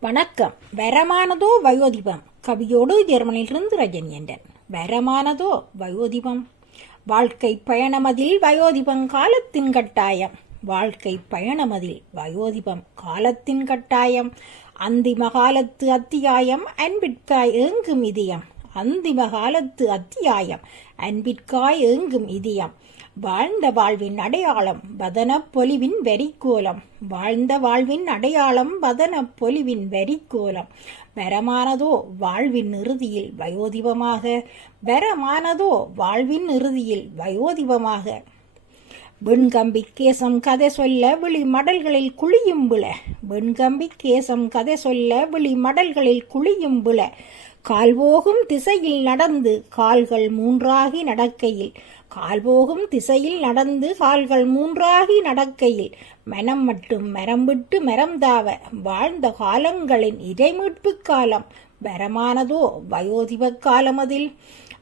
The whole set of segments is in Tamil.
வணக்கம். வரமானதோ வயோதிபம். கவியோடு ஜெர்மனியிலிருந்து ரஜன் என்றன் வரமானதோ வயோதிபம். வாழ்க்கை பயணமதில் வயோதிபம் காலத்தின் கட்டாயம். வாழ்க்கை பயணமதில் வயோதிபம் காலத்தின் கட்டாயம். அந்திம காலத்து அத்தியாயம் அன்பிற்காய் ஏங்கும் இதயம். அந்திம காலத்து அத்தியாயம் அன்பிற்காய் ஏங்கும் இதயம். வாழ்ந்த வாழ்வின் அடையாளம் வதனப் பொலிவின் வெறிக்கோலம். வாழ்ந்த வாழ்வின் அடையாளம் வதனப் பொலிவின் வெறிக்கோலம். வரமானதோ வாழ்வின் இறுதியில் வயோதிபமாக. வரமானதோ வாழ்வின் இறுதியில் வயோதிபமாக. வெண்கம்பி கேசம் கதை சொல்ல விழி மடல்களில் குழியும் விழ. வெண்கம்பி கேசம் கதை சொல்ல விழி மடல்களில் குழியும் விழ. கால் போகும் திசையில் நடந்து கால்கள் மூன்றாகி நடக்கையில். கால் போகும் திசையில் நடந்து கால்கள் மூன்றாகி நடக்கையில். மனம் மட்டும் மரம் விட்டு மரம் தாவ. வாழ்ந்த காலங்களின் இடைமீட்பு காலம். வரமானதோ வயோதிப காலமதில்.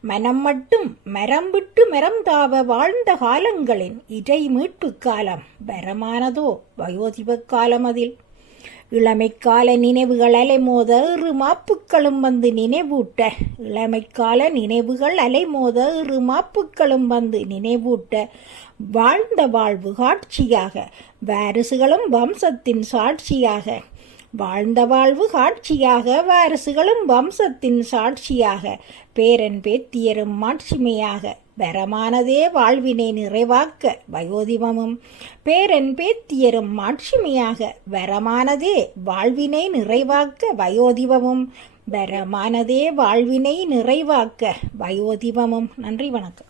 மனம் மட்டும் மரம் விட்டு மரம் தாவ வாழ்ந்த காலங்களின் இடை மீட்பு காலம் வரமானதோ வயோதிப காலமதில் இளமைக்கால நினைவுகள் அலைமோத இரு மாப்புக்களும் வந்து நினைவூட்ட. இளமைக்கால நினைவுகள் அலைமோத இரு மாப்புக்களும் வந்து நினைவூட்ட. வாழ்ந்த வாழ்வு காட்சியாக வாரிசுகளும் வம்சத்தின் சாட்சியாக வாழ்ந்த வாழ்வு காட்சியாக வாரிசுகளும் வம்சத்தின் சாட்சியாக பேரன் பேத்தியரும் மாட்சிமையாக வரமானதே வாழ்வினை நிறைவாக்க வயோதிபமும் பேரன் பேத்தியரும் மாட்சிமையாக வரமானதே வாழ்வினை நிறைவாக்க வயோதிபமும் வரமானதே வாழ்வினை நிறைவாக்க வயோதிபமும் நன்றி வணக்கம்.